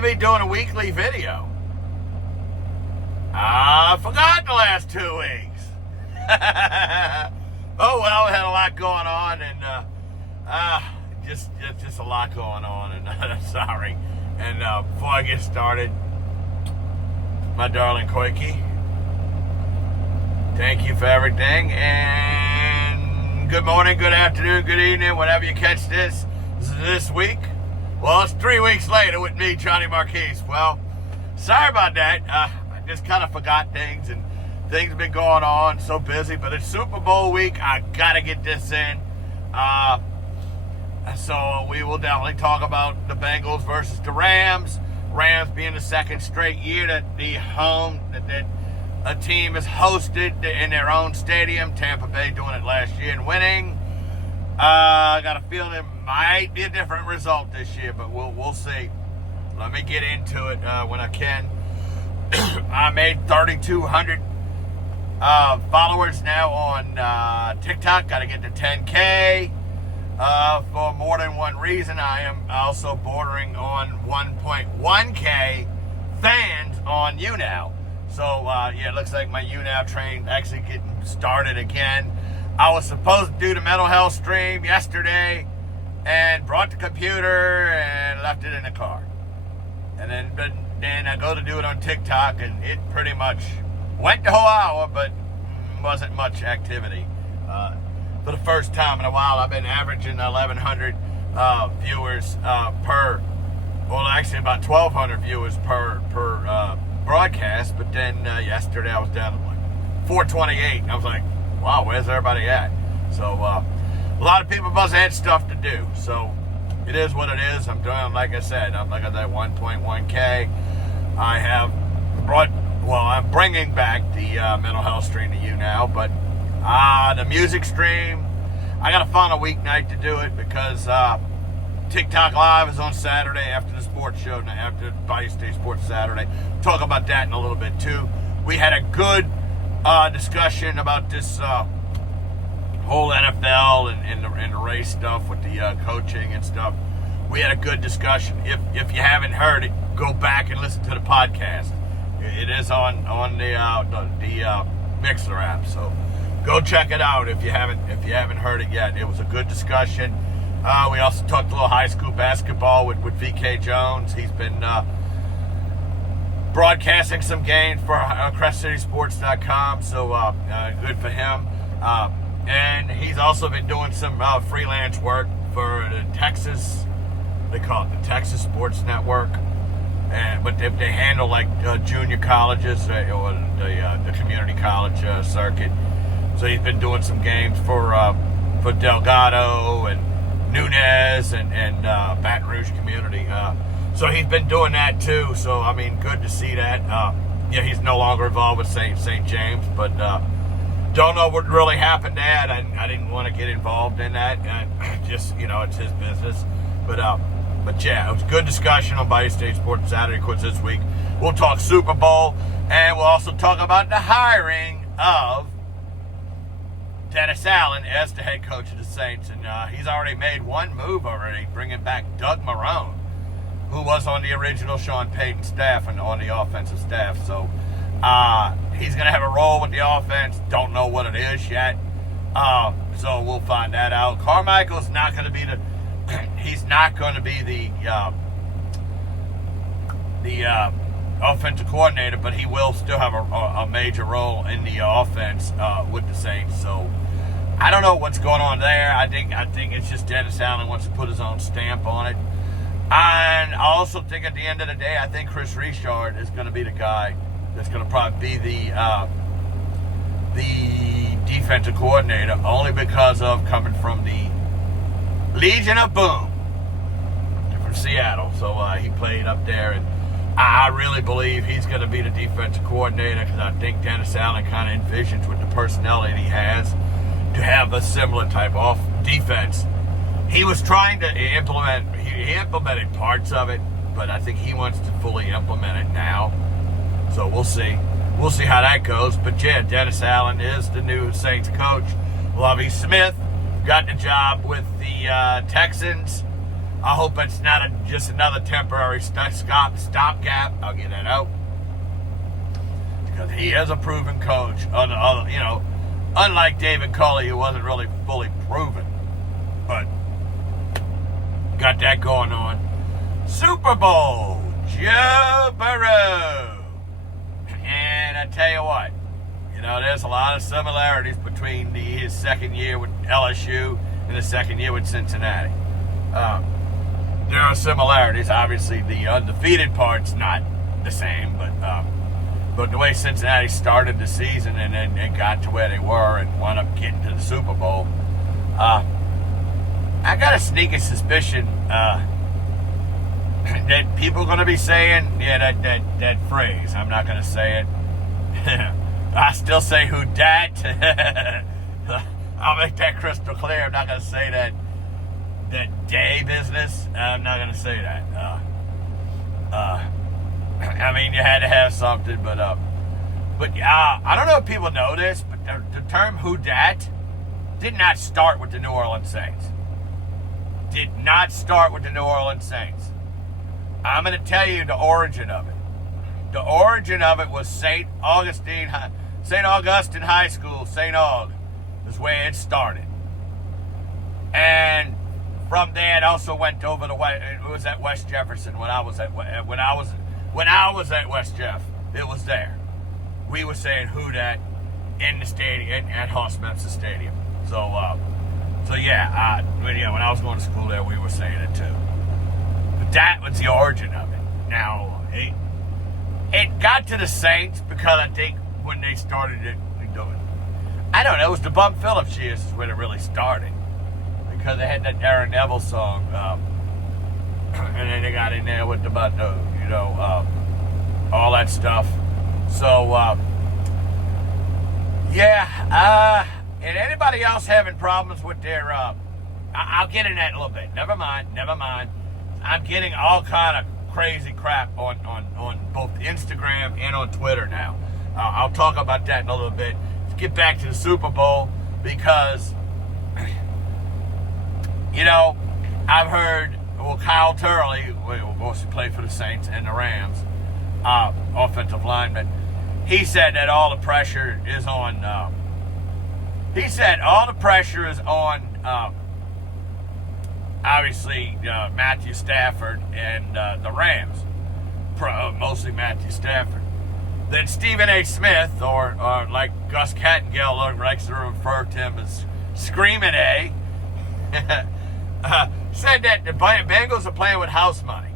to be doing a weekly video. I forgot the last 2 weeks. Oh well, I had a lot going on, and just a lot going on, and I'm sorry. And before I get started, my darling Koiki, thank you for everything, and good morning, good afternoon, good evening, whenever you catch this week. Well, it's 3 weeks later with me, Johnny Marquise. Well, sorry about that. I just kind of forgot things, and things have been going on, so busy, but it's Super Bowl week. I gotta get this in. So we will definitely talk about the Bengals versus the Rams. Rams being the second straight year that a team is hosted in their own stadium. Tampa Bay doing it last year and winning. I got a feeling it might be a different result this year, but we'll see. Let me get into it when I can. I made 3,200 followers now on TikTok. Got to get to 10K. For more than one reason. I am also bordering on 1.1K fans on YouNow. So, it looks like my YouNow train actually getting started again. I was supposed to do the mental health stream yesterday and brought the computer and left it in the car. And then I go to do it on TikTok, and it pretty much went the whole hour, but wasn't much activity. For the first time in a while, I've been averaging 1,100 viewers per, well, actually about 1,200 viewers per broadcast. But then yesterday I was down to like 428. And I was like, wow, where's everybody at? So a lot of people must have had stuff to do. So it is what it is. I'm doing, like I said, I'm like at that 1.1K. I'm bringing back the mental health stream to you now, but the music stream, I gotta find a weeknight to do it because TikTok Live is on Saturday after the sports show, after Bayou State Sports Saturday. Talk about that in a little bit too. We had a good discussion about this whole NFL and the race stuff with the coaching and stuff. We had a good discussion. If you haven't heard it, go back and listen to the podcast. It is on the Mixer app, so go check it out if you haven't heard it yet. It was a good discussion. We also talked a little high school basketball with VK Jones. He's been broadcasting some games for CrestCitySports.com, so good for him. And he's also been doing some freelance work for the Texas. They call it the Texas Sports Network. But they handle like junior colleges or the community college circuit. So he's been doing some games for Delgado and Nunez and Baton Rouge community. So he's been doing that too. So I mean, good to see that. He's no longer involved with St. James, but don't know what really happened there. I didn't want to get involved in that. Just it's his business. But yeah, it was a good discussion on Bayou State Sports Saturday. Of course, this week we'll talk Super Bowl, and we'll also talk about the hiring of Dennis Allen as the head coach of the Saints. And he's already made one move already, bringing back Doug Marrone, who was on the original Sean Payton staff and on the offensive staff. So he's going to have a role with the offense. Don't know what it is yet. So we'll find that out. Carmichael's not going to be he's not going to be the offensive coordinator, but he will still have a major role in the offense with the Saints. So I don't know what's going on there. I think it's just Dennis Allen wants to put his own stamp on it. And I also think at the end of the day, I think Chris Richard is going to be the guy that's going to probably be the defensive coordinator, only because of coming from the Legion of Boom from Seattle. So he played up there, and I really believe he's going to be the defensive coordinator because I think Dennis Allen kind of envisions with the personnel that he has to have a similar type of defense. He was trying to implement, he implemented parts of it, but I think he wants to fully implement it now. So we'll see. We'll see how that goes. But yeah, Dennis Allen is the new Saints coach. Lovie Smith got the job with the Texans. I hope it's not just another temporary stopgap. I'll get that out. Because he is a proven coach. Unlike David Culley, who wasn't really fully proven. But got that going on. Super Bowl, Joe Burrow. And I tell you what, there's a lot of similarities between his second year with LSU and the second year with Cincinnati. There are similarities. Obviously, the undefeated part's not the same, but the way Cincinnati started the season and got to where they were and wound up getting to the Super Bowl, I got a sneaky suspicion that people are going to be saying, that phrase. I'm not going to say it. I still say who dat. I'll make that crystal clear. I'm not going to say that day business. I'm not going to say that. I mean, you had to have something, but I don't know if people know this, but the term who dat did not start with the New Orleans Saints. Did not start with the New Orleans Saints. I'm going to tell you the origin of it. The origin of it was St. Augustine High School, St. Aug, is where it started. And from there, it also went over to it was at West Jefferson when I was at West Jeff. It was there. We were saying who dat in the stadium at Hosmetsa Stadium. So yeah, when I was going to school there, we were saying it too. But that was the origin of it. Now, it got to the Saints because I think when they started it, I don't know, it was the Bum Phillips years is when it really started. Because they had that Aaron Neville song, and then they got in there with all that stuff. So, and anybody else having problems with their, I'll get in that in a little bit. Never mind. I'm getting all kind of crazy crap on both Instagram and on Twitter now. I'll talk about that in a little bit. Let's get back to the Super Bowl because, I've heard, Kyle Turley, who mostly played for the Saints and the Rams, offensive lineman, he said that all the pressure is on, obviously, Matthew Stafford and the Rams, mostly Matthew Stafford. Then Stephen A. Smith, or like Gus Kattengell likes to refer to him as Screaming A, said that the Bengals are playing with house money.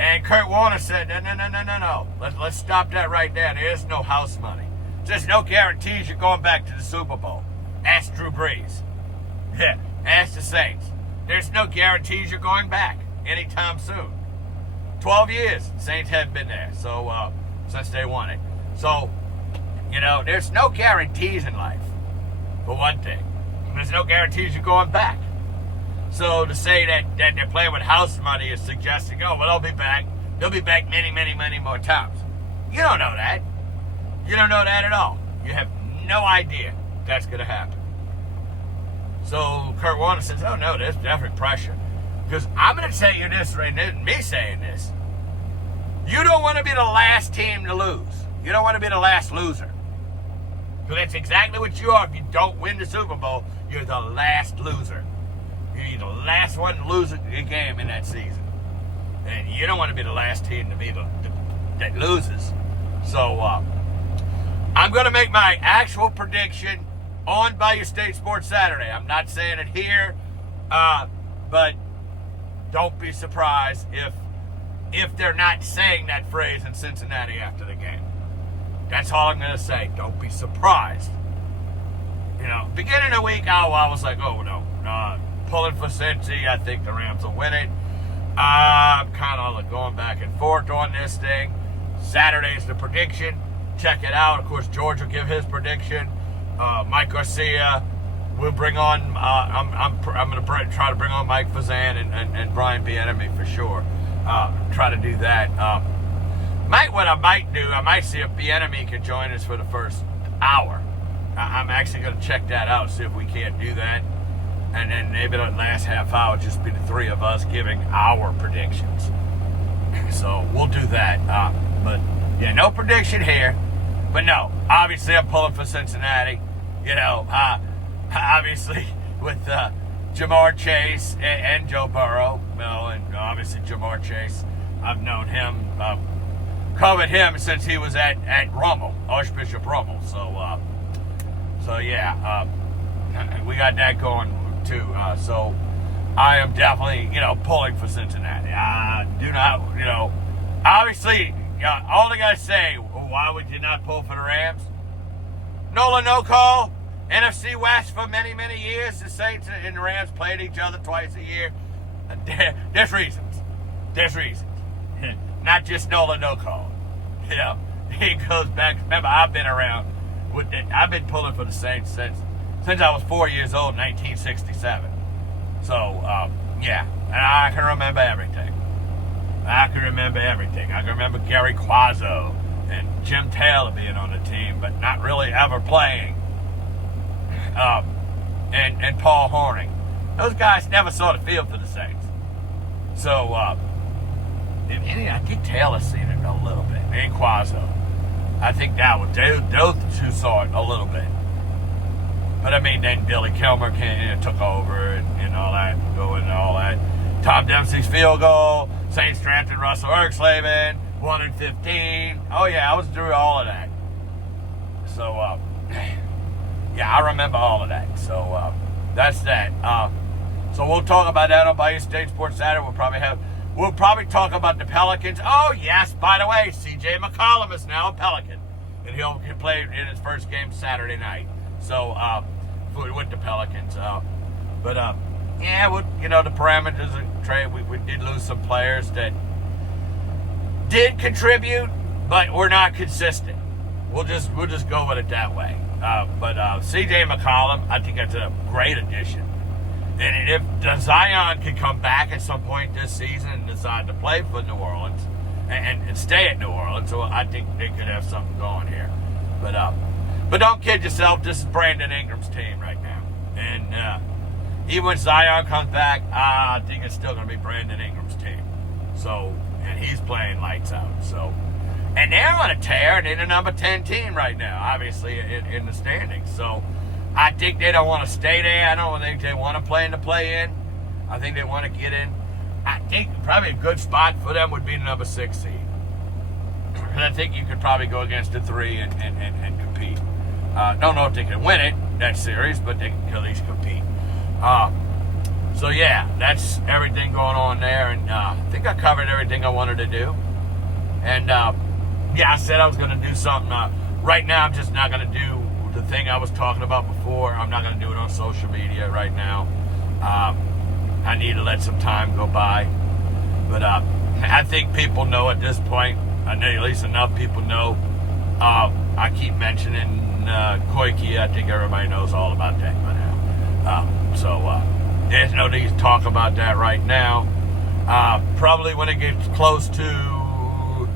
And Kurt Warner said, no. Let's stop that right there. There is no house money. There's no guarantees you're going back to the Super Bowl. Ask Drew Brees. Yeah, ask the Saints. There's no guarantees you're going back anytime soon. 12 years, Saints haven't been there, so since they won it. So, there's no guarantees in life, for one thing. There's no guarantees you're going back. So to say that they're playing with house money is suggesting, they'll be back. They'll be back many, many, many more times. You don't know that. You don't know that at all. You have no idea that's going to happen. So Kurt Warner says, oh no, there's definitely pressure. Because I'm going to tell you this right now, me saying this. You don't want to be the last team to lose. You don't want to be the last loser. Because that's exactly what you are. If you don't win the Super Bowl, you're the last loser. You're the last one to lose a game in that season. And you don't want to be the last team to be that loses. So, I'm going to make my actual prediction on Bayou State Sports Saturday. I'm not saying it here, but don't be surprised if they're not saying that phrase in Cincinnati after the game. That's all I'm going to say. Don't be surprised. Beginning of the week, I was like, oh no, pulling for Cincy. I think the Rams will win it. I'm kind of going back and forth on this thing. Saturday's the prediction. Check it out. Of course, George will give his prediction. Mike Garcia will bring on. I'm going to try to bring on Mike Fazan and Brian Bieniemy for sure. Try to do that. What I might do, I might see if Bieniemy can join us for the first hour. I'm actually going to check that out, see if we can't do that. And then maybe the last half hour just be the three of us giving our predictions. So we'll do that. But yeah, no prediction here. But no, obviously I'm pulling for Cincinnati. You know, obviously with Jamar Chase and Joe Burrow. Well, and obviously Jamar Chase, I've known him, covered him since he was at Rummel, Archbishop Rummel. So yeah, we got that going too. So I am definitely, pulling for Cincinnati. Do not, obviously, all the guys say, why would you not pull for the Rams? Nola no call. NFC West for many, many years. The Saints and the Rams played each other twice a year. There's reasons. Not just Nola no call. He goes back. Remember, I've been around. I've been pulling for the Saints since I was 4 years old in 1967. So, yeah. And I can remember everything. I can remember Gary Quazzo and Jim Taylor being on the team, but not really ever playing. And Paul Hornung. Those guys never saw the field for the Saints. So, I think Taylor's seen it a little bit. And Quazzo. I think that was, those two saw it a little bit. But I mean, then Billy Kilmer took over and all that, and all that. Tom Dempsey's field goal, Saints drafted Russell Erxleben, 1-15. Oh yeah, I was through all of that. So, yeah, I remember all of that. So, that's that. So we'll talk about that on Bayou State Sports Saturday. We'll probably talk about the Pelicans. Oh yes, by the way, C.J. McCollum is now a Pelican, and he'll play in his first game Saturday night. So, with the Pelicans. Yeah, the parameters of trade, we did lose some players that did contribute, but were not consistent. We'll just go with it that way. But C.J. McCollum, I think that's a great addition. And if Zion can come back at some point this season and decide to play for New Orleans and stay at New Orleans, so I think they could have something going here. But don't kid yourself, this is Brandon Ingram's team right now. And even when Zion comes back, I think it's still going to be Brandon Ingram's team. So, and he's playing lights out. So, and they're on a tear, and they're the number 10 team right now, obviously, in the standings. So, I think they don't want to stay there. I don't think they want to play in the play-in. I think they want to get in. I think probably a good spot for them would be the number 6 seed. And I think you could probably go against the 3 and compete. Don't know if they can win it, that series, but they can at least compete. So, yeah, that's everything going on there. And I think I covered everything I wanted to do. And, yeah, I said I was going to do something. Right now, I'm just not going to do the thing I was talking about before. I'm not going to do it on social media right now. I need to let some time go by. But I think people know at this point. I know at least enough people know. I keep mentioning Koike. I think everybody knows all about that by now. So there's no need to talk about that right now. Probably when it gets close to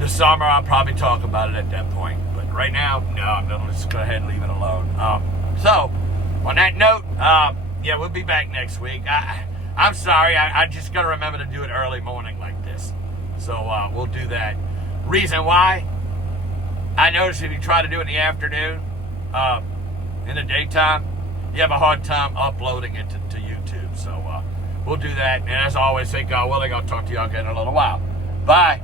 the summer, I'll probably talk about it at that point. But right now, no, I'm going to just go ahead and leave it alone. So, on that note, yeah, we'll be back next week. I'm sorry, I just got to remember to do it early morning like this. So, we'll do that. Reason why? I noticed if you try to do it in the afternoon, in the daytime, you have a hard time uploading it to YouTube. So, we'll do that. And as always, say God willing, I'll talk to y'all again in a little while. Bye.